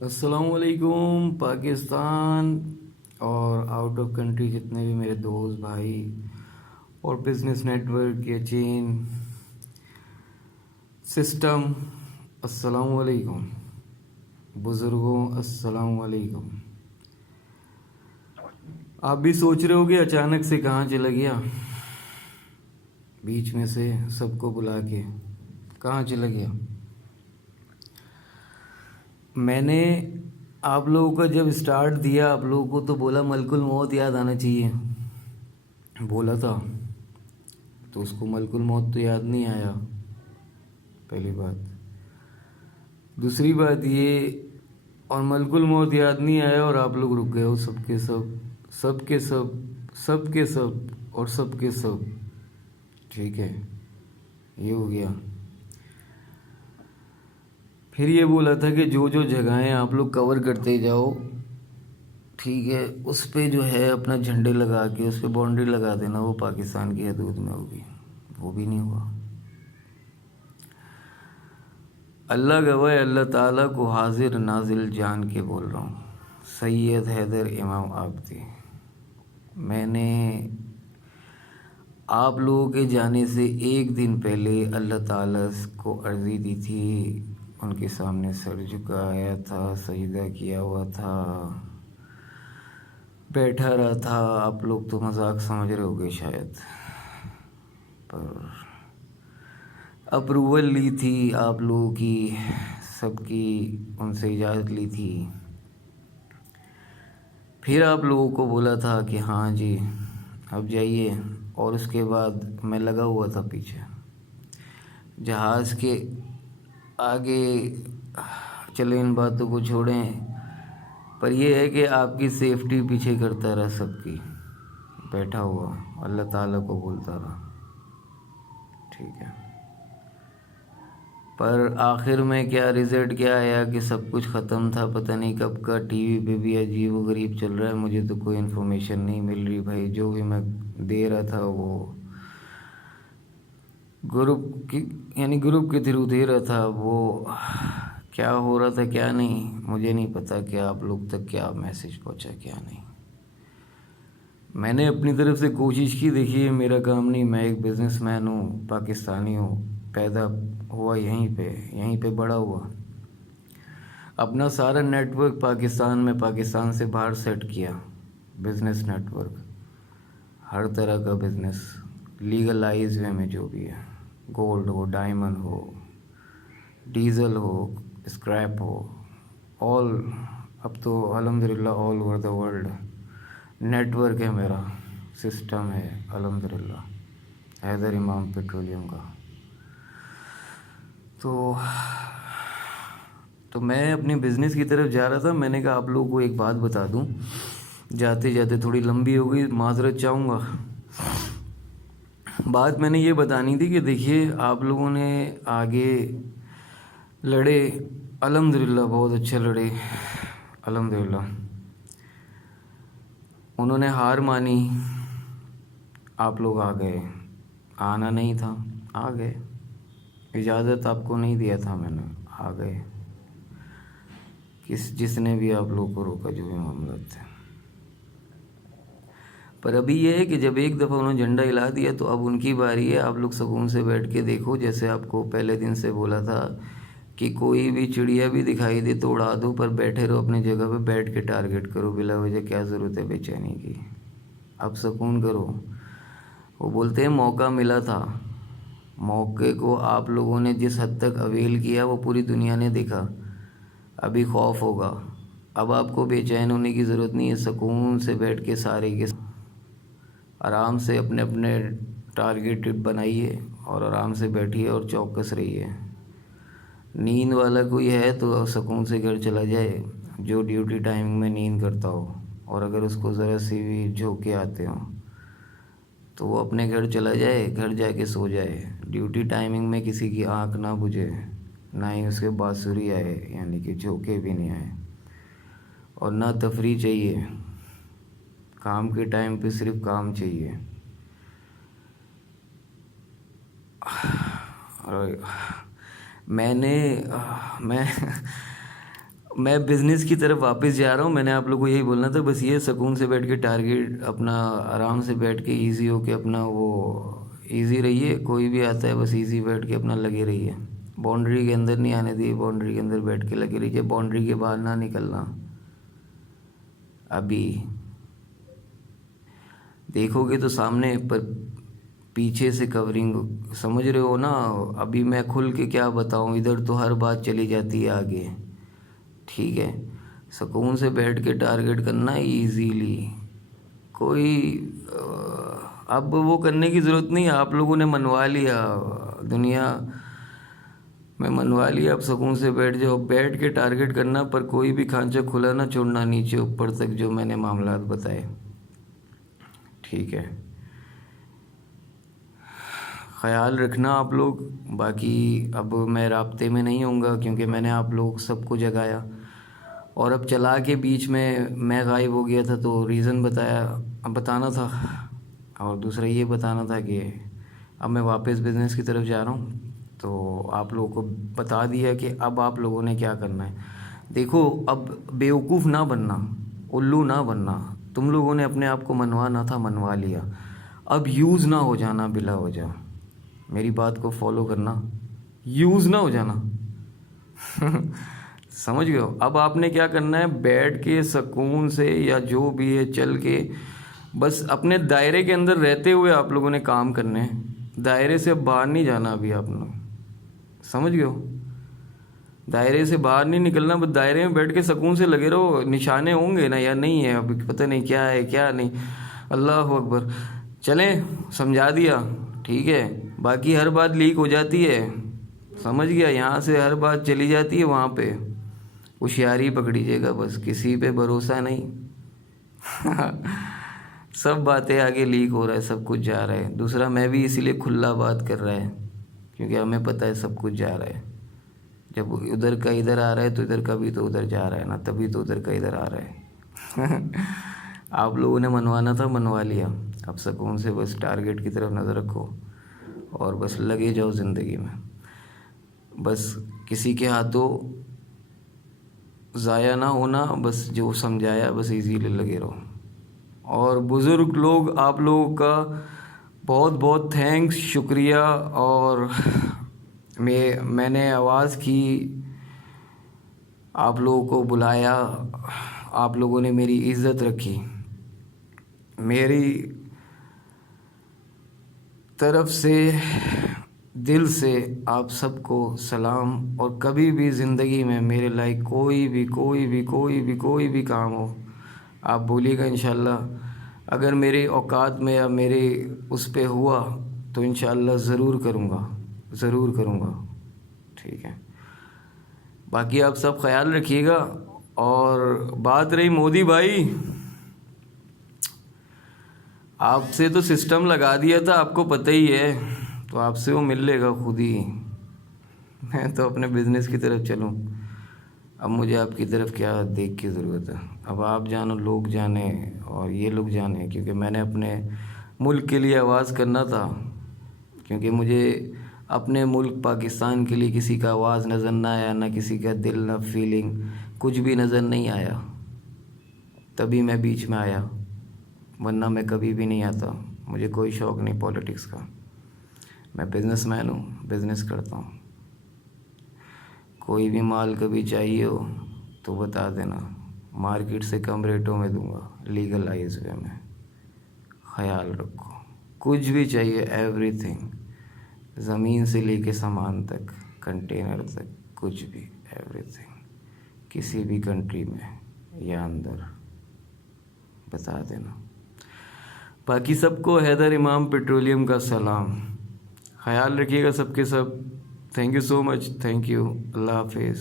अस्सलाम वालेकुम पाकिस्तान और आउट ऑफ कंट्री जितने भी मेरे दोस्त भाई और बिजनेस नेटवर्क या चेन सिस्टम, अस्सलाम वालेकुम। बुज़ुर्गों, अस्सलाम वालेकुम। आप भी सोच रहे होगे अचानक से कहाँ चला गया, बीच में से सबको बुला के कहाँ चला गया। मैंने आप लोगों का जब स्टार्ट दिया, आप लोगों को तो बोला मलकुल मौत याद आना चाहिए, बोला था। तो उसको मलकुल मौत तो याद नहीं आया, पहली बात। दूसरी बात ये, और मलकुल मौत याद नहीं आया और आप लोग रुक गए हो सबके सब, सबके सब, सबके सब और सबके सब। ठीक है, ये हो गया। फिर ये बोला था कि जो जो जगहें आप लोग कवर करते जाओ, ठीक है, उस पे जो है अपना झंडे लगा के उस पे बाउंड्री लगा देना, वो पाकिस्तान की हदूद में होगी। वो भी नहीं हुआ। अल्लाह गवाह, अल्लाह ताला को हाजिर नाजिल जान के बोल रहा हूँ, सैयद हैदर इमाम आबदी, मैंने आप लोगों के जाने से एक दिन पहले अल्लाह ताला को अर्ज़ी दी थी, उनके सामने सर झुकाया था, सजदा किया हुआ था, बैठा रहा था। आप लोग तो मजाक समझ रहे होगे शायद, पर अप्रूवल ली थी आप लोगों की, सबकी, उनसे इजाज़त ली थी। फिर आप लोगों को बोला था कि हाँ जी अब जाइए, और उसके बाद मैं लगा हुआ था पीछे जहाज़ के आगे। चले, इन बातों को छोड़ें, पर यह है कि आपकी सेफ्टी पीछे करता रहा सबकी, बैठा हुआ अल्लाह ताला को बोलता रहा, ठीक है। पर आखिर में क्या रिज़ल्ट क्या आया कि सब कुछ ख़त्म था, पता नहीं कब का। टीवी पे भी अजीब व गरीब चल रहा है, मुझे तो कोई इन्फॉर्मेशन नहीं मिल रही भाई। जो भी मैं दे रहा था वो ग्रुप की, यानी ग्रुप के थ्रू दे रहा था। वो क्या हो रहा था क्या नहीं मुझे नहीं पता, कि आप लोग तक क्या मैसेज पहुंचा क्या नहीं। मैंने अपनी तरफ से कोशिश की। देखिए मेरा काम नहीं, मैं एक बिजनेसमैन हूँ, पाकिस्तानी हूँ, पैदा हुआ यहीं पे बड़ा हुआ। अपना सारा नेटवर्क पाकिस्तान में, पाकिस्तान से बाहर सेट किया। बिजनेस नेटवर्क, हर तरह का बिजनेस लीगलाइज वे में, जो भी है, गोल्ड हो, डायमंड हो, डीजल हो, स्क्रैप हो, ऑल, अब तो अल्हम्दुलिल्लाह all over the world network है मेरा, सिस्टम है अल्हम्दुलिल्लाह हैदर इमाम पेट्रोलियम का। तो मैं अपने बिज़नेस की तरफ जा रहा था। मैंने कहा आप लोगों को एक बात बता दूं, जाते जाते थोड़ी लंबी हो गई, माजरत चाहूँगा। बात मैंने ये बतानी थी कि देखिए आप लोगों ने आगे लड़े, अल्हम्दुलिल्लाह बहुत अच्छे लड़े, अल्हम्दुलिल्लाह। उन्होंने हार मानी, आप लोग आ गए। आना नहीं था, आ गए। इजाज़त आपको नहीं दिया था मैंने, आ गए। जिसने भी आप लोग को रोका, जो भी मामला थे। पर अभी ये है कि जब एक दफ़ा उन्होंने झंडा हिला दिया तो अब उनकी बारी है। आप लोग सुकून से बैठ के देखो, जैसे आपको पहले दिन से बोला था कि कोई भी चिड़िया भी दिखाई दे तो उड़ा दो, पर बैठे रहो अपनी जगह पे, बैठ के टारगेट करो बिला वजह, क्या ज़रूरत है बेचैनी की। अब सुकून करो। वो बोलते हैं मौका मिला था, मौके को आप लोगों ने जिस हद तक अवेल किया वो पूरी दुनिया ने देखा। अभी खौफ होगा, अब आपको बेचैन होने की ज़रूरत नहीं है। सुकून से बैठ के सारे के आराम से अपने अपने टारगेट बनाइए और आराम से बैठिए और चौकस रहिए। नींद वाला कोई है तो सुकून से घर चला जाए, जो ड्यूटी टाइमिंग में नींद करता हो, और अगर उसको ज़रा सी भी झोंके आते हो तो वो अपने घर चला जाए, घर जाके सो जाए। ड्यूटी टाइमिंग में किसी की आँख ना बुझे, ना ही उसके बाँसुरी आए, यानी कि झोंके भी नहीं आए, और ना तफरी चाहिए। काम के टाइम पे सिर्फ काम चाहिए। और मैं میں بزنس کی طرف واپس جا رہا ہوں. میں نے آپ لوگوں کو یہی بولنا تھا بس، یہ سکون سے بیٹھ کے ٹارگیٹ اپنا آرام سے بیٹھ کے ایزی ہو کے اپنا وہ ایزی رہیے. کوئی بھی آتا ہے بس ایزی بیٹھ کے اپنا لگے رہیے. باؤنڈری کے اندر نہیں آنے دیے, باؤنڈری کے اندر بیٹھ کے لگے رہیے. باؤنڈری کے باہر نہ نکلنا. ابھی دیکھو گے تو سامنے پر پیچھے سے کورنگ, سمجھ رہے ہو نا. ابھی میں کھل کے کیا بتاؤں, ادھر تو ہر بات چلی جاتی ہے آگے. ٹھیک ہے, سکون سے بیٹھ کے ٹارگیٹ کرنا ایزیلی. کوئی اب وہ کرنے کی ضرورت نہیں. آپ لوگوں نے منوا لیا, دنیا میں منوا لیا. اب سکون سے بیٹھ جاؤ, بیٹھ کے ٹارگیٹ کرنا, پر کوئی بھی کھانچہ کھلا نہ چھوڑنا نیچے اوپر تک, جو میں نے معاملات بتائے. ٹھیک ہے, خیال رکھنا آپ لوگ. باقی اب میں رابطے میں نہیں ہوں گا کیونکہ میں نے آپ لوگ سب کو جگایا, اور اب چلا کے بیچ میں غائب ہو گیا تھا تو ریزن بتانا تھا, اور دوسرا یہ بتانا تھا کہ اب میں واپس بزنس کی طرف جا رہا ہوں. تو آپ لوگوں کو بتا دیا کہ اب آپ لوگوں نے کیا کرنا ہے. دیکھو, اب بیوقوف نہ بننا, الو نہ بننا. تم لوگوں نے اپنے آپ کو منوانا تھا, منوا لیا. اب یوز نہ ہو جانا بلا وجہ. میری بات کو فالو کرنا, یوز نہ ہو جانا. سمجھ گئے ہو. اب آپ نے کیا کرنا ہے, بیٹھ کے سکون سے یا جو بھی ہے چل کے بس اپنے دائرے کے اندر رہتے ہوئے آپ لوگوں نے کام کرنے ہیں. دائرے سے اب باہر نہیں جانا ابھی آپ نے, سمجھ گئے ہو. دائرے سے باہر نہیں نکلنا, بس دائرے میں بیٹھ کے سکون سے لگے رہو. نشانے ہوں گے نا یا نہیں ہے, اب پتہ نہیں کیا ہے کیا نہیں. اللہ اکبر. چلیں, سمجھا دیا. ٹھیک ہے, باقی ہر بات لیک ہو جاتی ہے, سمجھ گیا. یہاں سے ہر بات چلی جاتی ہے وہاں پہ. ہوشیاری پکڑیجیے گا بس, کسی پہ بھروسہ نہیں. سب باتیں آگے لیک ہو رہا ہے, سب کچھ جا رہا ہے. دوسرا میں بھی اسی لیے کھلا بات کر رہا ہے کیونکہ ہمیں پتہ ہے سب کچھ جا رہا ہے. جب ادھر کا ادھر آ رہا ہے تو ادھر کا بھی تو ادھر جا رہا ہے نا, تبھی تو ادھر کا ادھر آ رہا ہے. آپ لوگوں نے منوانا تھا, منوا لیا. اب سکون سے بس ٹارگیٹ کی طرف نظر رکھو اور بس لگے جاؤ زندگی میں. بس کسی کے ہاتھوں ضائع نہ ہونا, بس جو سمجھایا بس ایزیلی لگے رہو. اور بزرگ لوگ, آپ لوگوں کا بہت بہت تھینکس, شکریہ. اور میں نے آواز کی, آپ لوگوں کو بلایا, آپ لوگوں نے میری عزت رکھی. میری طرف سے دل سے آپ سب کو سلام. اور کبھی بھی زندگی میں میرے لائق کوئی بھی کام ہو, آپ بولیے گا انشاءاللہ. اگر میرے اوقات میں یا میرے اس پہ ہوا تو انشاءاللہ ضرور کروں گا. ٹھیک ہے, باقی آپ سب خیال رکھیے گا. اور بات رہی مودی بھائی, آپ سے تو سسٹم لگا دیا تھا, آپ کو پتہ ہی ہے, تو آپ سے وہ مل لے گا خود ہی. میں تو اپنے بزنس کی طرف چلوں. اب مجھے آپ کی طرف کیا دیکھ کی ضرورت ہے. اب آپ جانو, لوگ جانیں اور یہ لوگ جانیں, کیونکہ میں نے اپنے ملک کے لیے آواز کرنا تھا. کیونکہ مجھے اپنے ملک پاکستان کے لیے کسی کا آواز نظر نہ آیا, نہ کسی کا دل, نہ فیلنگ, کچھ بھی نظر نہیں آیا. تبھی میں بیچ میں آیا, ورنہ میں کبھی بھی نہیں آتا. مجھے کوئی شوق نہیں پولیٹکس کا. میں بزنس مین ہوں, بزنس کرتا ہوں. کوئی بھی مال کبھی چاہیے ہو تو بتا دینا, مارکیٹ سے کم ریٹوں میں دوں گا, لیگلائز وے میں. خیال رکھو, کچھ بھی چاہیے, ایوری تھنگ, زمین سے لے کے سامان تک, کنٹینر تک, کچھ بھی, ایوری تھنگ, کسی بھی کنٹری میں یا اندر بتا دینا. باقی سب کو حیدر امام پیٹرولیم کا سلام. خیال رکھیے گا سب کے سب. Thank you so much, thank you. اللہ حافظ.